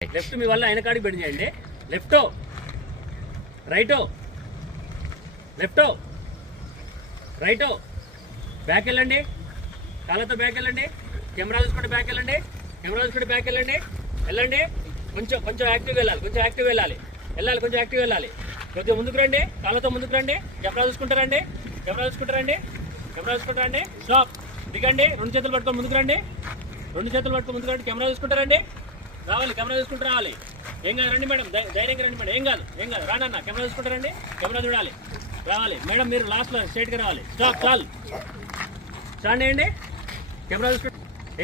Left me వల్ల ఆయన కాడికి బెండ్ చేయండి. Left right left right back వెళ్ళండి. కాళ్ళతో బ్యాక్ వెళ్ళండి. కెమెరా చూసుకుంటే బ్యాక్ వెళ్ళండి. కెమెరా చూసుకుంటే బ్యాక్ వెళ్ళండి. వెళ్ళండి. కొంచెం యాక్టివ్ వెళ్ళాలి. కొంచెం యాక్టివ్ వెళ్ళాలి. కొంచెం యాక్టివ్ వెళ్ళాలి. కొద్దిగా ముందుకు రండి. కాళ్ళతో ముందుకు రండి. కెమెరా చూసుకుంటారండి. కెమెరా చూసుకుంటారండి. కెమెరా చూసుకుంటారండి. స్టాప్. దిగండి. రెండు చేతులు పట్టుకొని ముందుకు రండి. రెండు చేతులు పట్టుకొని ముందుకు రండి. కెమెరా చూసుకుంటారండి. రావాలి. కెమెరా చూసుకుంటూ రావాలి. ఏం కాదు, రండి మేడం. ధైర్యంగా రండి మేడం. ఏం కాదు రానన్న. కెమెరా చూసుకుంటారండి. కెమెరా చూడాలి. రావాలి మేడం. మీరు లాస్ట్లో స్ట్రైట్గా రావాలి. స్టాప్. చాలు. స్టాండ్ వేయండి. కెమెరా చూసుకుంటే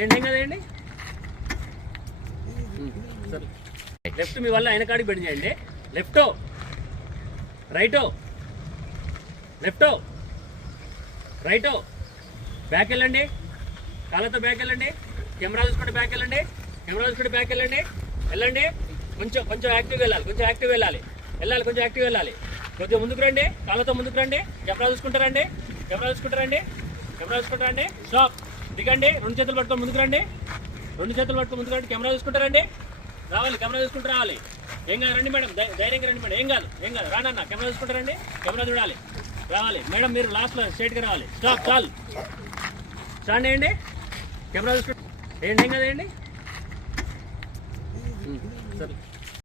ఏం కదండి. సరే, లెఫ్ట్ మీ వల్ల ఆయన కాడికి బెండ్ చేయండి. Left right left right back వెళ్ళండి. కాళ్ళతో బ్యాక్ వెళ్ళండి. కెమెరా చూసుకుంటే బ్యాక్ వెళ్ళండి. కెమెరా చూసుకుంటే బ్యాక్ వెళ్ళండి. కొంచెం యాక్టివ్ వెళ్ళాలి. కొంచెం యాక్టివ్ వెళ్ళాలి. కొంచెం యాక్టివ్ వెళ్ళాలి. కొద్దిగా ముందుకు రండి. కాళ్ళతో ముందుకు రండి. కెమెరా చూసుకుంటారండి. కెమెరా చూసుకుంటారండి. స్టాప్. దిగండి. రెండు చేతులు పట్టుకొని ముందుకు రండి. రెండు చేతులు పట్టుకొని ముందుకు రండి. కెమెరా చూసుకుంటారండి. రావాలి. కెమెరా చూసుకుంటూ రావాలి. ఏం కాదు, రండి మేడం. ధైర్యంగా రండి మేడం. ఏం కాదు రానన్న. కెమెరా చూసుకుంటారండి. కెమెరా చూడాలి. రావాలి మేడం. మీరు లాస్ట్లో స్ట్రైట్గా రావాలి. స్టాప్. చాలు. స్టాండ్ వేయండి. కెమెరా చూసుకుంటే ఏం కదండి. సరే.